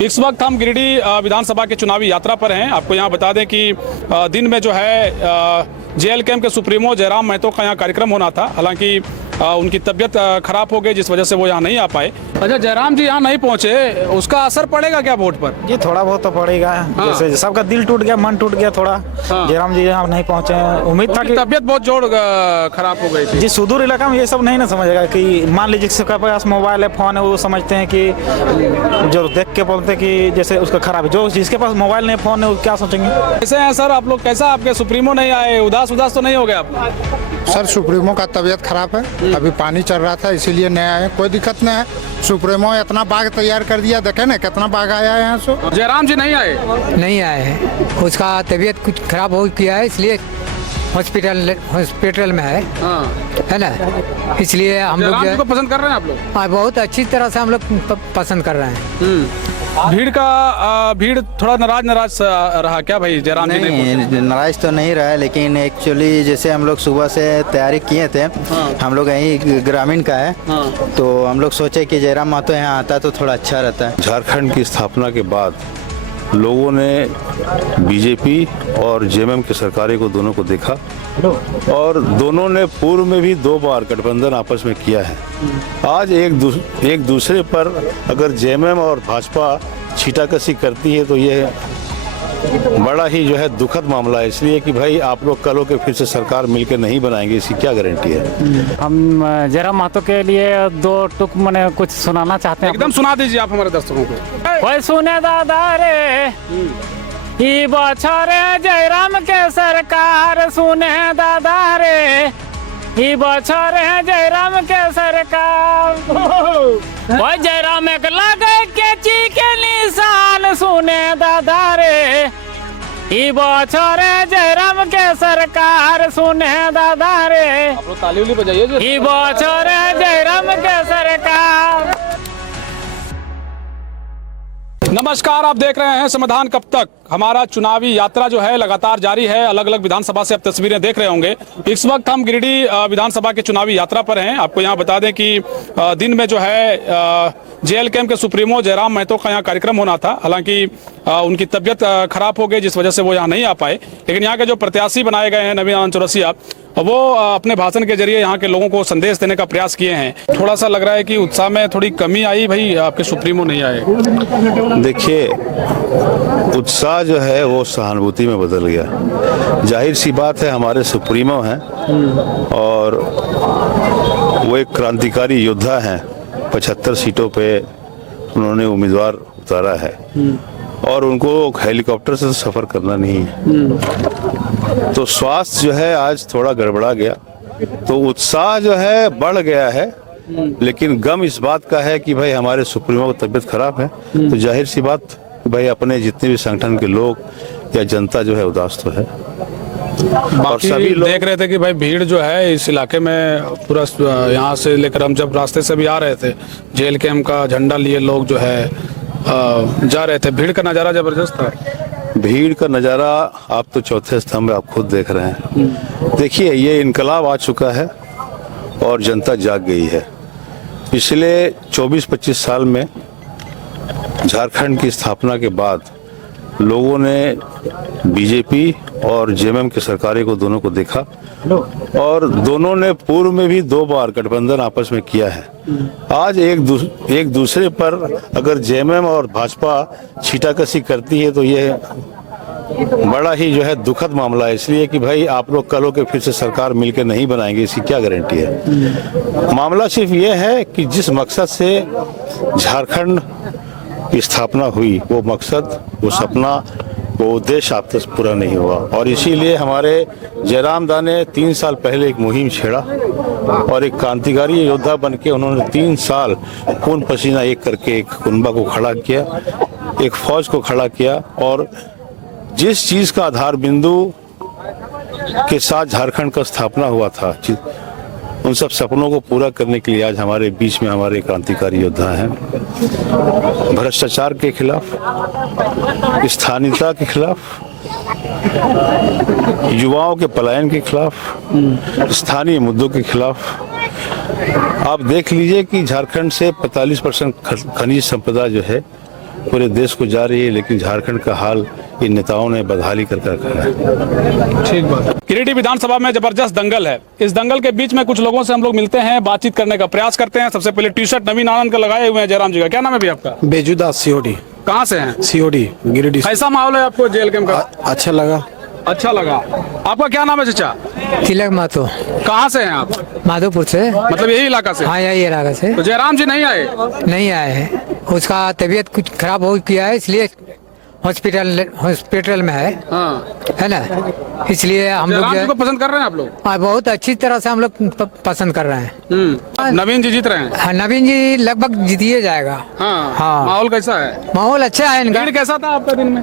इस वक्त हम गिरिडीह विधानसभा के चुनावी यात्रा पर हैं। आपको यहाँ बता दें कि दिन में जो है जेएलकेएम के सुप्रीमो जयराम महतो का यहाँ कार्यक्रम होना था। हालांकि उनकी तबीयत खराब हो गई, जिस वजह से वो यहाँ नहीं आ पाए। अच्छा, जयराम जी यहाँ नहीं पहुँचे, उसका असर पड़ेगा क्या वोट पर? जी थोड़ा बहुत तो पड़ेगा। हाँ। जैसे सबका दिल टूट गया, मन टूट गया थोड़ा। हाँ। जयराम जी यहाँ नहीं पहुँचे, उम्मीद था कि तबीयत बहुत जोर खराब हो गई थी। जी सुदूर इलाका में ये सब नहीं ना समझेगा कि मान लीजिए किसी पास मोबाइल है, फोन है, वो समझते हैं कि जो देख के बोलते कि जैसे उसका खराब है। जो जिसके पास मोबाइल नहीं, फोन है, वो क्या सोचेंगे? कैसे हैं सर आप लोग? कैसा आपके सुप्रीमो नहीं आए? उदास तो नहीं हो गए आप? सर सुप्रीमो का तबीयत खराब है, अभी पानी चल रहा था इसीलिए नहीं आए। कोई दिक्कत नहीं है। सुप्रीमो इतना बाग तैयार कर दिया, देखे ना कितना बाग आया है यहाँ से। जयराम जी नहीं आए? नहीं आए हैं, उसका तबीयत कुछ खराब हो गया है, इसलिए हॉस्पिटल में है ना, इसलिए हम लोग जयराम जी को पसंद कर रहे हैं आप लोग? हाँ, बहुत अच्छी तरह से हम लोग पसंद कर रहे हैं। भीड़ थोड़ा नाराज रहा क्या भाई? जयराम जी नहीं, नाराज तो नहीं रहा है, लेकिन एक्चुअली जैसे हम लोग सुबह से तैयारी किए थे। हम लोग यहीं ग्रामीण का है। तो हम लोग सोचे कि जयराम महतो यहाँ आता तो थोड़ा अच्छा रहता है। झारखंड की स्थापना के बाद लोगों ने बीजेपी और जेएमएम की सरकारों को दोनों को देखा और दोनों ने पूर्व में भी 2 बार गठबंधन आपस में किया है। आज एक दूसरे पर अगर जेएमएम और भाजपा छींटाकशी करती है तो ये बड़ा ही जो है दुखद मामला है। इसलिए कि भाई आप लोग कल हो के फिर से सरकार मिलकर नहीं बनाएंगे, इसकी क्या गारंटी है? हम जयराम महतो के लिए 2 टुक मैंने कुछ सुनाना चाहते हैं। एकदम सुना दीजिए आप हमारे दर्शकों को। कोई सुने दादा रे ई बछरे जयराम के सरकार, सुने दादा रे ई बछरे जयराम के सरकार। ओए जयराम एक लगे के ची के निशान, सुने दादा रे ई बछरे जयराम के सरकार, सुने दादा रे आप लोग ताली उली बजाइए जी। ई बछरे जयराम के सरकार। नमस्कार, आप देख रहे हैं समाधान कब तक। हमारा चुनावी यात्रा जो है लगातार जारी है। अलग अलग विधानसभा से आप तस्वीरें देख रहे होंगे। इस वक्त हम गिरिडीह विधानसभा के चुनावी यात्रा पर हैं। आपको यहाँ बता दें कि दिन में जो है जेएलकेएम के सुप्रीमो जयराम महतो का यहाँ कार्यक्रम होना था। हालांकि उनकी तबीयत खराब हो गई, जिस वजह से वो यहाँ नहीं आ पाए। लेकिन यहाँ के जो प्रत्याशी बनाए गए हैं नवीन आनंद चौरसिया, वो अपने भाषण के जरिए यहाँ के लोगों को संदेश देने का प्रयास किए हैं। थोड़ा सा लग रहा है कि उत्साह में थोड़ी कमी आई भाई, आपके सुप्रीमो नहीं आए। देखिए, उत्साह जो है वो सहानुभूति में बदल गया। जाहिर सी बात है, हमारे सुप्रीमो हैं और वो एक क्रांतिकारी योद्धा हैं। 75 सीटों पे उन्होंने उम्मीदवार उतारा है और उनको हेलीकॉप्टर से सफर करना नहीं है। तो स्वास्थ्य जो है आज थोड़ा गड़बड़ा गया, तो उत्साह जो है बढ़ गया है। लेकिन गम इस बात का है कि भाई हमारे सुप्रीमो की तबीयत खराब है। तो जाहिर सी बात भाई अपने जितने भी संगठन के लोग या जनता जो है उदास तो है। और सभी लोग देख रहे थे कि भाई भीड़ जो है इस इलाके में पूरा, यहाँ से लेकर हम जब रास्ते से भी आ रहे थे, जेएलकेएम का झंडा लिए लोग जो है जा रहे थे। भीड़ का नज़ारा जबरदस्त था। भीड़ का नज़ारा आप तो चौथे स्तंभ में आप खुद देख रहे हैं। देखिए, ये इनकलाब आ चुका है और जनता जाग गई है। पिछले 24-25 साल में झारखंड की स्थापना के बाद लोगों ने बीजेपी और जेएमएम की सरकारों को दोनों को देखा और दोनों ने पूर्व में भी 2 बार गठबंधन आपस में किया है। आज एक दूसरे पर अगर जेएमएम और भाजपा छींटाकशी करती है तो ये बड़ा ही जो है दुखद मामला है। इसलिए कि भाई आप लोग कल हो के फिर से सरकार मिलकर नहीं बनाएंगे, इसकी क्या गारंटी है? मामला सिर्फ ये है कि जिस मकसद से झारखंड की स्थापना हुई, वो मकसद, वो सपना, वो उद्देश्य अब तक पूरा नहीं हुआ। और इसीलिए हमारे जयराम दा ने 3 साल पहले एक मुहिम छेड़ा और एक क्रांतिकारी योद्धा बन के उन्होंने 3 साल खून पसीना एक करके एक कुनबा को खड़ा किया, एक फौज को खड़ा किया। और जिस चीज का आधार बिंदु के साथ झारखंड का स्थापना हुआ था, उन सब सपनों को पूरा करने के लिए आज हमारे बीच में हमारे क्रांतिकारी योद्धा हैं। भ्रष्टाचार के खिलाफ, स्थानीयता के खिलाफ, युवाओं के पलायन के खिलाफ, स्थानीय मुद्दों के खिलाफ। आप देख लीजिए कि झारखंड से 45% खनिज संपदा जो है पूरे देश को जा रही है, लेकिन झारखंड का हाल इन नेताओं ने बदहाली कर रखा है। ठीक बात। गिरिडीह विधानसभा में जबरदस्त दंगल है। इस दंगल के बीच में कुछ लोगों से हम लोग मिलते हैं, बातचीत करने का प्रयास करते हैं। सबसे पहले टी शर्ट नवीन आनंद का लगाए हुए हैं जयराम जी का। क्या नाम है भैया आपका? बेजुदास सीओडी। कहाँ से हैं? सीओडी गिरिडीह। कैसा माहौल है आपको जेल कैंप का? अच्छा लगा। अच्छा लगा। आपका क्या नाम है चाचा? तिलक महतो, कहाँ से हैं आप? माधोपुर से। मतलब यही इलाका से? हाँ, यही इलाका से। तो जयराम जी नहीं आए? नहीं आए हैं, उसका तबीयत कुछ खराब हो गया है, इसलिए हॉस्पिटल में है। हाँ। है ना, इसलिए हम लोग जयराम जो जी है को पसंद कर रहे हैं आप लोग? बहुत अच्छी तरह से हम लोग पसंद कर रहे हैं। नवीन जी जीत रहे हैं? हाँ, नवीन जी लगभग जीतिए जाएगा। हाँ। हाँ। माहौल कैसा है? माहौल अच्छा है इनका। भीड़ कैसा था आपका दिन में?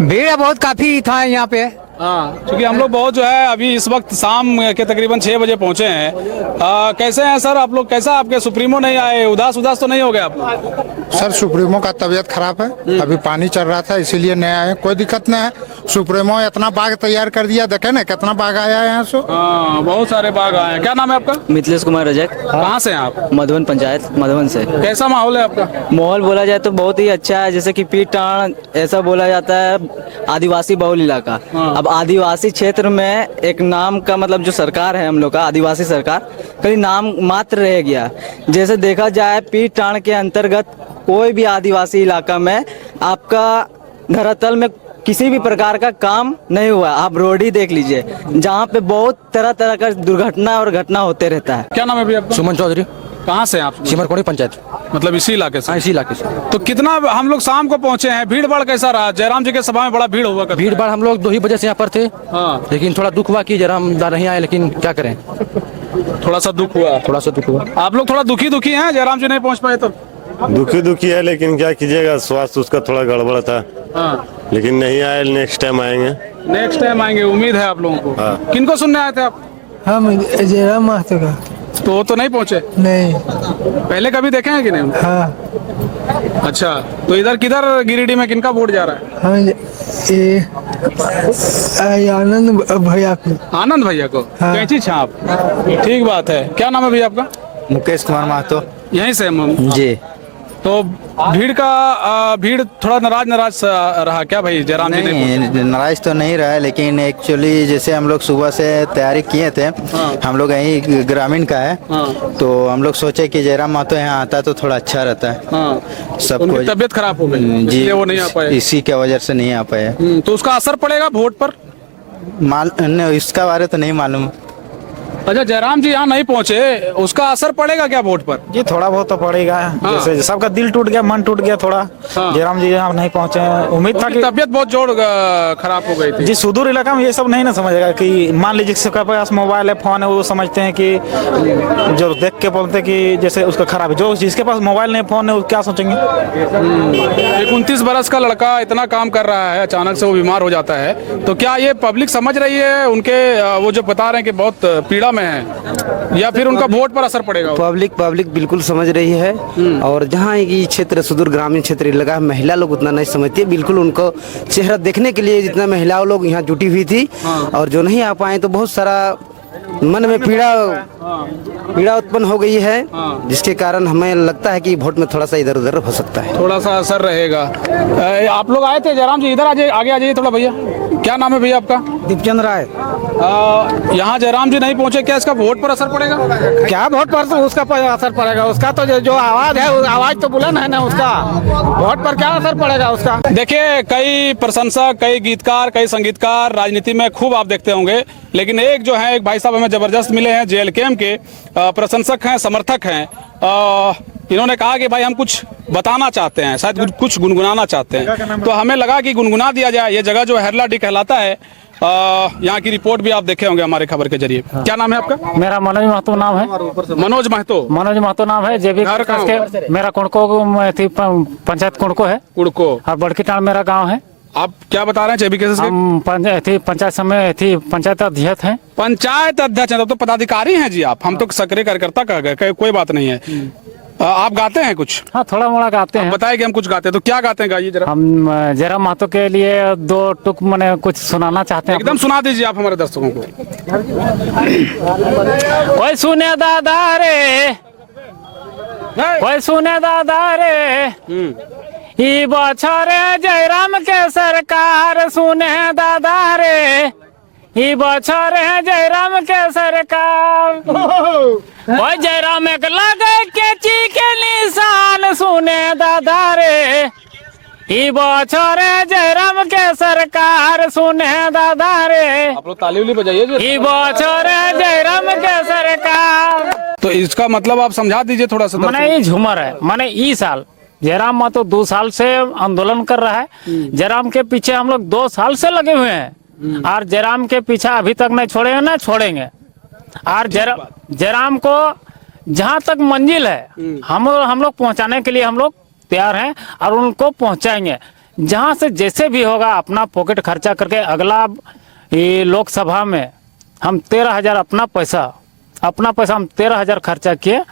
भीड़ बहुत काफी था यहाँ पे। हाँ, क्योंकि हम लोग बहुत जो है अभी इस वक्त शाम के तकरीबन 6 बजे पहुंचे हैं। कैसे हैं सर आप लोग? कैसा आपके सुप्रीमो नहीं आए? उदास तो नहीं हो गए आप लोग? सर सुप्रीमो का तबीयत खराब है, अभी पानी चल रहा था इसीलिए नहीं आए। कोई दिक्कत नहीं है, सुप्रीमो इतना बाग तैयार कर दिया, देखे ना कितना बाग आया है यहाँ से। हाँ, बहुत सारे बाग आए हैं। क्या नाम है आपका? मिथिलेश कुमार रजक। कहाँ से हैं आप? मधुबन पंचायत, मधुबन से। कैसा माहौल है आपका? माहौल बोला जाए तो बहुत ही अच्छा है, जैसे कि पीटाण ऐसा बोला जाता है, आदिवासी बहुल इलाका। अब आदिवासी क्षेत्र में एक नाम का मतलब जो सरकार है हम लोग का, आदिवासी सरकार, कहीं नाम मात्र रह गया। जैसे देखा जाए पीटाण के अंतर्गत कोई भी आदिवासी इलाका में आपका धरातल में किसी भी प्रकार का काम नहीं हुआ। आप रोड ही देख लीजिए, जहाँ पे बहुत तरह तरह का दुर्घटना और घटना होते रहता है। क्या नाम है भैया आपका? सुमन चौधरी, कहाँ से हैं आप? सिमरकोनी पंचायत। मतलब इसी इलाके से? इसी इलाके से। तो कितना हम लोग शाम को पहुंचे हैं, भीड़ भाड़ कैसा रहा? जयराम जी के सभा में बड़ा भीड़ हुआ करता है। भीड़ भाड़ हम लोग 2 ही बजे से यहाँ पर थे। हाँ। लेकिन थोड़ा दुख हुआ कि जयराम दा नहीं आए, लेकिन क्या करें, थोड़ा सा दुख हुआ। थोड़ा सा दुख हुआ। आप लोग थोड़ा दुखी हैं, जयराम जी नहीं पहुंच पाए तो? दुखी है, लेकिन क्या कीजिएगा, स्वास्थ्य उसका थोड़ा गड़बड़ था। हाँ। लेकिन नहीं आए, नेक्स्ट टाइम आएंगे। नेक्स्ट टाइम आएंगे, उम्मीद है आप लोगों को। हाँ। किनको सुनने आए थे आप? हम जयराम महतो का। तो वो तो नहीं पहुंचे? नहीं। पहले कभी देखे हैं कि नहीं? हाँ। अच्छा, तो इधर किधर गिरिडीह में किनका वोट जा रहा है? हम आनंद भैया को। आनंद भैया को? हाँ। कैंची छाप। ठीक बात है। क्या नाम है भैया आपका? मुकेश कुमार महतो। यहीं से? जी। तो भीड़ थोड़ा नाराज सा रहा क्या भाई जयराम जी ने? नहीं, नाराज तो नहीं रहा है, लेकिन एक्चुअली जैसे हम लोग सुबह से तैयारी किए थे। हम लोग यहीं ग्रामीण का है। तो हम लोग सोचे कि जयराम महतो यहाँ आता तो थोड़ा अच्छा रहता है। हाँ। सबको उनकी तबीयत खराब हो गई, जी, इसलिए वो नहीं आ पाए। इसी के वजह से नहीं आ पाए। तो उसका असर पड़ेगा वोट पर? इसका बारे तो नहीं मालूम। अच्छा, जयराम जी यहाँ नहीं पहुँचे, उसका असर पड़ेगा क्या वोट पर? जी थोड़ा बहुत तो पड़ेगा। हाँ। जैसे सबका दिल टूट गया, मन टूट गया थोड़ा। हाँ। जयराम जी यहाँ नहीं पहुंचे, उम्मीद था उनकी कि तबीयत बहुत जोर खराब हो गई थी। जी सुदूर इलाका में ये सब नहीं ना समझेगा कि मान लीजिए किसी पास मोबाइल है, फोन है, वो समझते हैं कि जो देख के बोलते कि जैसे उसका खराब है। जो जिसके पास मोबाइल नहीं, फोन है, वो क्या सोचेंगे? एक 29 बरस का लड़का इतना काम कर रहा है, अचानक से वो बीमार हो जाता है, तो क्या ये पब्लिक समझ रही है उनके वो जो बता रहे हैं कि बहुत पीड़ा में है, या फिर उनका वोट पर असर पड़ेगा? पब्लिक बिल्कुल समझ रही है। और जहाँ ये क्षेत्र सुदूर ग्रामीण क्षेत्र इलाका है, महिला लोग उतना नहीं समझती है। बिल्कुल उनको चेहरा देखने के लिए जितना महिलाओं लोग यहाँ जुटी हुई थी, और जो नहीं आ पाए तो बहुत सारा मन में पीड़ा उत्पन्न हो गई है, जिसके कारण हमें लगता है कि वोट में थोड़ा सा इधर उधर हो सकता है, थोड़ा सा असर रहेगा। आप लोग आए थे जयराम जी, इधर आगे आ जाइए थोड़ा भैया। क्या नाम है भैया आपका? दीपचंद राय। यहाँ जयराम जी नहीं पहुँचे, क्या इसका वोट पर असर पड़ेगा? क्या वोट पर तो उसका असर पड़ेगा? उसका तो जो आवाज है, आवाज तो बुलंद है ना उसका। वोट पर क्या असर पड़ेगा उसका? देखिए, कई प्रशंसक, कई गीतकार, कई संगीतकार राजनीति में खूब आप देखते होंगे, लेकिन एक जो है, एक भाई साहब हमें जबरदस्त मिले हैं, जेएलकेएम के प्रशंसक हैं, समर्थक हैं। इन्होंने कहा कि भाई हम कुछ बताना चाहते हैं, शायद कुछ गुनगुनाना चाहते हैं, तो हमें लगा कि गुनगुना दिया जाए। ये जगह जो हैरलाडी कहलाता है, यहाँ की रिपोर्ट भी आप देखे होंगे हमारे खबर के जरिए। क्या नाम है आपका? मेरा मनोज महतो नाम है। मनोज महतो नाम है। जेबी मेरा कुड़को पंचायत कुड़को है। कुड़को। और बड़की टाण मेरा गाँव है। आप क्या बता रहे हैं? जेबी कैसे? हम पंचायत समय पंचायत अध्यक्ष हैं। पंचायत अध्यक्ष हैं, तो पदाधिकारी हैं जी आप। हम तो सक्रिय कार्यकर्ता कह गए, कोई बात नहीं है। आप गाते हैं कुछ? हाँ, थोड़ा मोड़ा गाते हैं। बताए कि हम कुछ गाते हैं, तो क्या गाते हैं, गाइए जरा। हम जयराम महतो के लिए 2 टुक मैंने कुछ सुनाना चाहते हैं। एकदम सुना दीजिए आप हमारे दर्शकों को। कोई सुने दादा रे, कोई सुने दादा रे, ई बछरे जयराम के सरकार सुने दादा रे, ई बछरे जयराम के सरकार। ओ जयराम एक लगे केची के निशान सुने दादा रे, ई बछरे जयराम के सरकार सुने दादा रे, आप लोग ताली उली बजाइए जी। ई बछरे जयराम के सरकार। तो इसका मतलब आप समझा दीजिए थोड़ा सा। माने ये झूमर है, माने ई साल जयराम महतो 2 साल से आंदोलन कर रहा है। जयराम के पीछे हम लोग 2 साल से लगे हुए हैं और जयराम के पीछे अभी तक नहीं छोड़ेंगे ना छोड़ेंगे। और जयराम को जहाँ तक मंजिल है हम लोग पहुँचाने के लिए हम लोग तैयार हैं और उनको पहुँचाएंगे। जहाँ से जैसे भी होगा अपना पॉकेट खर्चा करके। अगला ये लोकसभा में हम 13,000 अपना पैसा हम 13,000 खर्चा किए।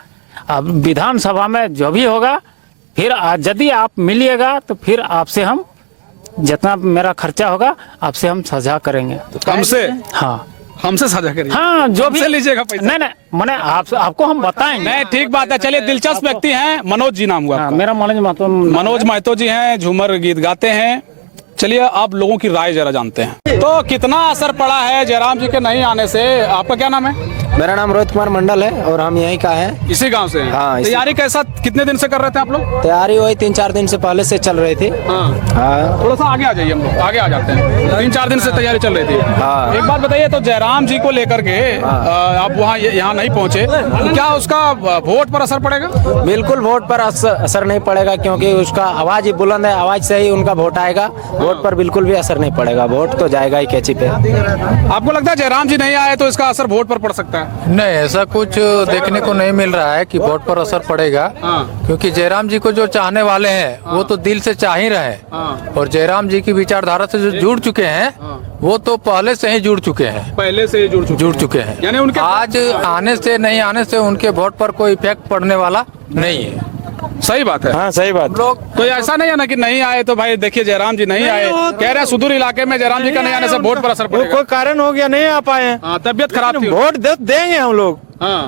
अब विधानसभा में जो भी होगा फिर यदि आप मिलिएगा तो फिर आपसे हम जितना मेरा खर्चा होगा आपसे हम साझा करेंगे। हमसे? हाँ हमसे साझा करिए। हाँ जो भी लीजिएगा पैसा। नहीं मैंने आपको हम बताएंगे। नहीं ठीक बात है। चलिए दिलचस्प व्यक्ति हैं, मनोज जी नाम हुआ। मेरा मनोज महतो जी हैं, झूमर गीत गाते हैं। चलिए आप लोगों की राय जरा जानते हैं। तो कितना असर पड़ा है जयराम जी के नहीं आने से? आपका क्या नाम है? मेरा नाम रोहित कुमार मंडल है और हम यहीं का है। इसी गांव से? हाँ, तैयारी कैसा कितने दिन से कर रहे थे आप लोग? तैयारी वही 3-4 दिन से पहले से चल रही थी। हाँ। थोड़ा सा आगे आ जाइए, हम लोग आगे आ जाते हैं। 3-4 दिन से तैयारी चल रही थी। हाँ। एक बात बताइए, तो जयराम जी को लेकर के आप वहाँ यहाँ नहीं पहुँचे, क्या उसका वोट पर असर पड़ेगा? बिल्कुल वोट पर असर नहीं पड़ेगा, क्योंकि उसका आवाज ही बुलंद है। आवाज से ही उनका वोट आएगा। वोट पर बिल्कुल भी असर नहीं पड़ेगा। वोट तो जाएगा ही कैची पे। आपको लगता है जयराम जी नहीं आए तो इसका असर वोट पर पड़ सकता है? नहीं, ऐसा कुछ देखने को नहीं मिल रहा है कि वोट पर असर पड़ेगा। क्योंकि जयराम जी को जो चाहने वाले हैं वो तो दिल से चाह ही रहे हैं। और जयराम जी की विचारधारा से जो जुड़ चुके हैं वो तो पहले से ही जुड़ चुके हैं। पहले से ही जुड़ चुके हैं। यानी उनके आज आने से नहीं आने से उनके वोट पर कोई इफेक्ट पड़ने वाला नहीं है। सही बात है। हाँ सही बात। लोग कोई ऐसा नहीं है ना कि नहीं आए तो भाई देखिए जयराम जी नहीं आए, कह रहे हैं सुदूर इलाके में जयराम जी का नहीं आने से वोट पर असर पड़ेगा। कोई कारण हो गया नहीं आ पाए। तबियत खराब थी। वोट देंगे हम लोग।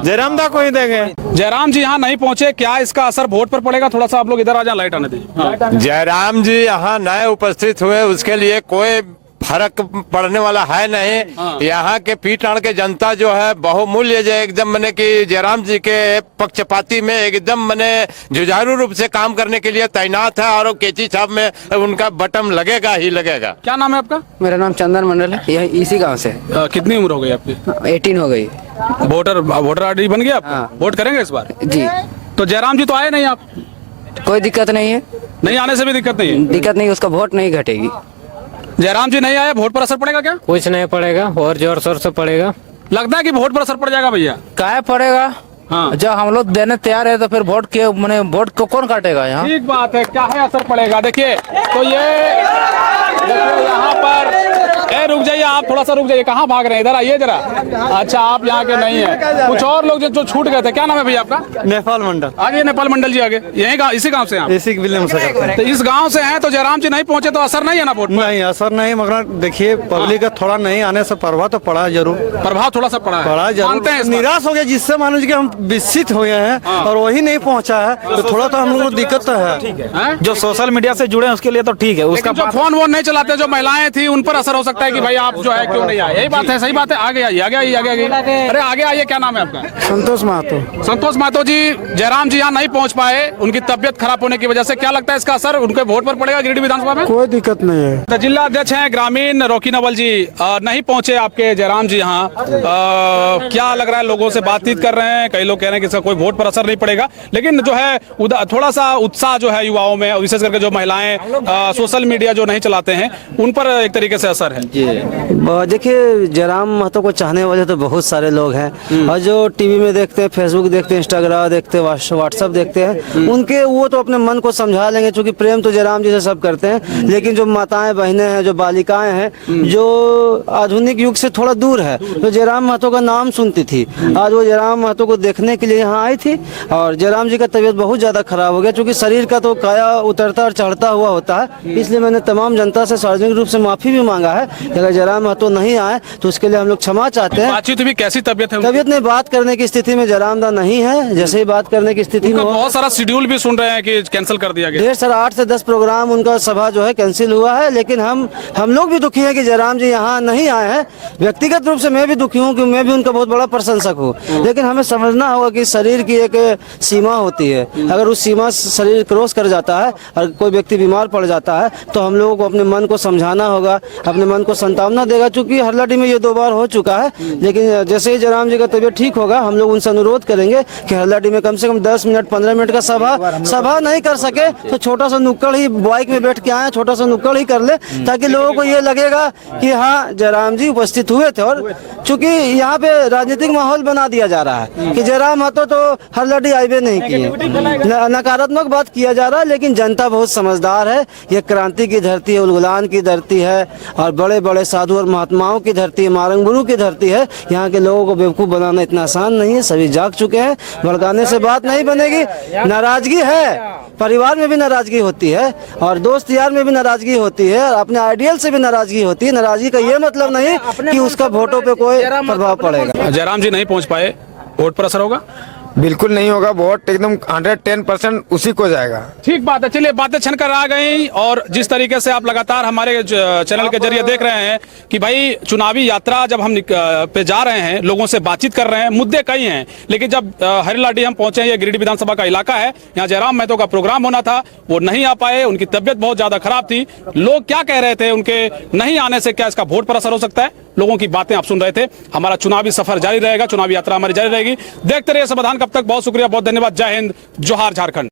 जयराम दा को ही देंगे। जयराम जी यहाँ नहीं पहुँचे, क्या इसका असर वोट पर पड़ेगा? थोड़ा सा आप लोग इधर आ जाए, लाइट आने दीजिए। जयराम जी यहाँ नए उपस्थित हुए, उसके लिए कोई फर्क पड़ने वाला है नहीं। यहाँ के पीटाण के जनता जो है बहुमूल्य जो एकदम मने कि जयराम जी के पक्षपाती में एकदम मने जुझारू रूप से काम करने के लिए तैनात है। और केची छाप में उनका बटन लगेगा ही लगेगा। क्या नाम है आपका? मेरा नाम चंदन मंडल है, यह इसी गांव से। कितनी उम्र हो गई आपकी? 18 हो गई। वोटर आईडी बन गया? हाँ। वोट करेंगे इस बार? जी। तो जयराम जी तो आए नहीं, आप? कोई दिक्कत नहीं है। नहीं आने से भी दिक्कत नहीं है? दिक्कत नहीं, उसका वोट नहीं घटेगी। जयराम जी नहीं आए, वोट पर असर पड़ेगा क्या? कुछ नहीं पड़ेगा और जोर शोर से पड़ेगा। लगता है कि वोट पर असर पड़ जाएगा भैया? क्या पड़ेगा? हाँ। जब हम लोग देने तैयार है तो फिर वोट के मैंने वोट को कौन काटेगा यहाँ? ठीक बात है, क्या है असर पड़ेगा। देखिए तो ये देखिए यहाँ पर रुक जाइए, आप थोड़ा सा रुक जाइए। कहाँ भाग रहे हैं? इधर आइए जरा। अच्छा आप यहाँ के नहीं है, कुछ और लोग जो छूट गए थे। क्या नाम है भैया आपका? नेपाल मंडल। आगे नेपाल मंडल जी आगे। यही गाँव, इसी गाँव से हैं आप? इसी विलियम से करते हैं। तो इस गाँव से हैं तो जयराम जी नहीं पहुँचे तो असर नहीं है ना वोट? नहीं असर नहीं, मगर देखिए पब्लिक का थोड़ा नहीं आने से प्रभाव तो पड़ा जरूर। प्रभाव थोड़ा सा पड़ा है, मानते हैं इस बात? निराश हो गया, जिससे मान लीजिए हम विस्मित हो गए हैं और वही नहीं पहुंचा है तो थोड़ा तो हम लोग को दिक्कत तो है। जो सोशल मीडिया से जुड़े हैं उसके लिए तो ठीक है। उसका जो फोन वोन नहीं चलाते, जो महिलाएं थी उन पर असर हो सकता है कि भाई आप जो है क्यों नहीं आए। यही बात है, सही बात है। आगे आइए, आगे आइए, आगे आइए। अरे आगे आइए। क्या नाम है आपका? संतोष महतो। संतोष महतो जी, जयराम जी यहाँ नहीं पहुँच पाए, उनकी तबियत खराब होने की वजह से। क्या लगता है इसका असर उनके वोट पर पड़ेगा गिरिडीह विधानसभा में? कोई दिक्कत नहीं है। तो जिला अध्यक्ष हैं ग्रामीण रोकी नवल जी, नहीं पहुंचे आपके जयराम जी यहाँ। क्या लग रहा है? लोगों से बातचीत कर रहे हैं, कई लोग कह रहे हैं कि इसका कोई वोट पर असर नहीं पड़ेगा, लेकिन जो है थोड़ा सा उत्साह जो है युवाओं में, विशेष करके जो महिलाएं सोशल मीडिया जो नहीं चलाते हैं उन पर एक तरीके से असर है। जी देखिए, जयराम महतो को चाहने वाले तो बहुत सारे लोग हैं और जो टीवी में देखते हैं, फेसबुक देखते हैं, इंस्टाग्राम देखते हैं, व्हाट्सएप देखते हैं, उनके वो तो अपने मन को समझा लेंगे, क्योंकि प्रेम तो जयराम जी से सब करते हैं। लेकिन जो माताएं बहनें हैं, जो बालिकाएं हैं, जो आधुनिक युग से थोड़ा दूर है, तो जयराम महतो का नाम सुनती थी, आज वो जयराम महतो को देखने के लिए यहाँ आई थी। और जयराम जी का तबीयत बहुत ज्यादा खराब हो गया, क्योंकि शरीर का तो काया उतरता और चढ़ता हुआ होता है। इसलिए मैंने तमाम जनता से सार्वजनिक रूप से माफी भी मांगा है अगर जयराम महतो नहीं आए तो उसके लिए हम लोग क्षमा चाहते हैं। बातचीत भी कैसी तबीयत है? तबीयत में बात करने की स्थिति में जयराम दा नहीं है, जैसे ही बात करने की स्थिति में हो, बहुत सारा शेड्यूल भी सुन रहे हैं कि कैंसिल कर दिया गया। ढेर सारा 8 से 10 प्रोग्राम उनका सभा जो है कैंसिल हुआ है। लेकिन हम लोग भी दुखी हैं कि जयराम जी यहाँ नहीं आए हैं। व्यक्तिगत रूप से मैं भी दुखी हूँ कि मैं भी उनका बहुत बड़ा प्रशंसक हूँ, लेकिन हमें समझना होगा कि शरीर की एक सीमा होती है। अगर उस सीमा से शरीर क्रॉस कर जाता है और कोई व्यक्ति बीमार पड़ जाता है तो हम लोगों को अपने मन को समझाना होगा, अपने मन को सांत्वना देगा। चूंकि हरलाडी में ये 2 बार हो चुका है, लेकिन जैसे ही जयराम जी का तबीयत ठीक होगा हम लोग उनसे अनुरोध करेंगे कि हरलाडी में कम से कम 10 मिनट 15 मिनट का सभा नहीं कर सके तो छोटा सा नुक्कड़ ही बाइक में बैठ के आए, छोटा सा नुक्कड़ ही कर ले, ताकि लोगों को ये लगेगा कि हाँ जयराम जी उपस्थित हुए थे। और चूंकि यहाँ पे राजनीतिक माहौल बना दिया जा रहा है कि जयराम महतो तो हरलाडी हाईवे नहीं किए, नकारात्मक बात किया जा रहा है। लेकिन जनता बहुत समझदार है, ये क्रांति की धरती है, उलगुलान की धरती है और बड़े बड़े साधु और महात्माओं की धरती है, मारंगबुरु की धरती है। यहाँ के लोगों को बेवकूफ बनाना इतना आसान नहीं है, सभी जाग चुके हैं। भड़काने से बात नहीं बनेगी। नाराजगी है, परिवार में भी नाराजगी होती है और दोस्त यार में भी नाराजगी होती है और अपने आइडियल से भी नाराजगी होती है। नाराजगी का ये मतलब नहीं कि उसका वोटों पे कोई प्रभाव पड़ेगा। जयराम जी नहीं पहुंच पाए, वोट पर असर होगा? बिल्कुल नहीं होगा, वोट एकदम 110% उसी को जाएगा। ठीक बात है। चलिए बातें छनकर आ गई और जिस तरीके से आप लगातार हमारे चैनल के जरिए देख रहे हैं कि भाई चुनावी यात्रा जब हम पे जा रहे हैं, लोगों से बातचीत कर रहे हैं, मुद्दे कई हैं, लेकिन जब हरिलाडी हम पहुंचे, ये गिरिडीह विधानसभा का इलाका है, यहाँ जयराम महतो का प्रोग्राम होना था, वो नहीं आ पाए, उनकी तबियत बहुत ज्यादा खराब थी। लोग क्या कह रहे थे, उनके नहीं आने से क्या इसका वोट पर असर हो सकता है, लोगों की बातें आप सुन रहे थे। हमारा चुनावी सफर जारी रहेगा, चुनावी यात्रा हमारी जारी रहेगी। देखते रहिए समाधान कब तक। बहुत शुक्रिया, बहुत धन्यवाद। जय हिंद, जोहार झारखंड।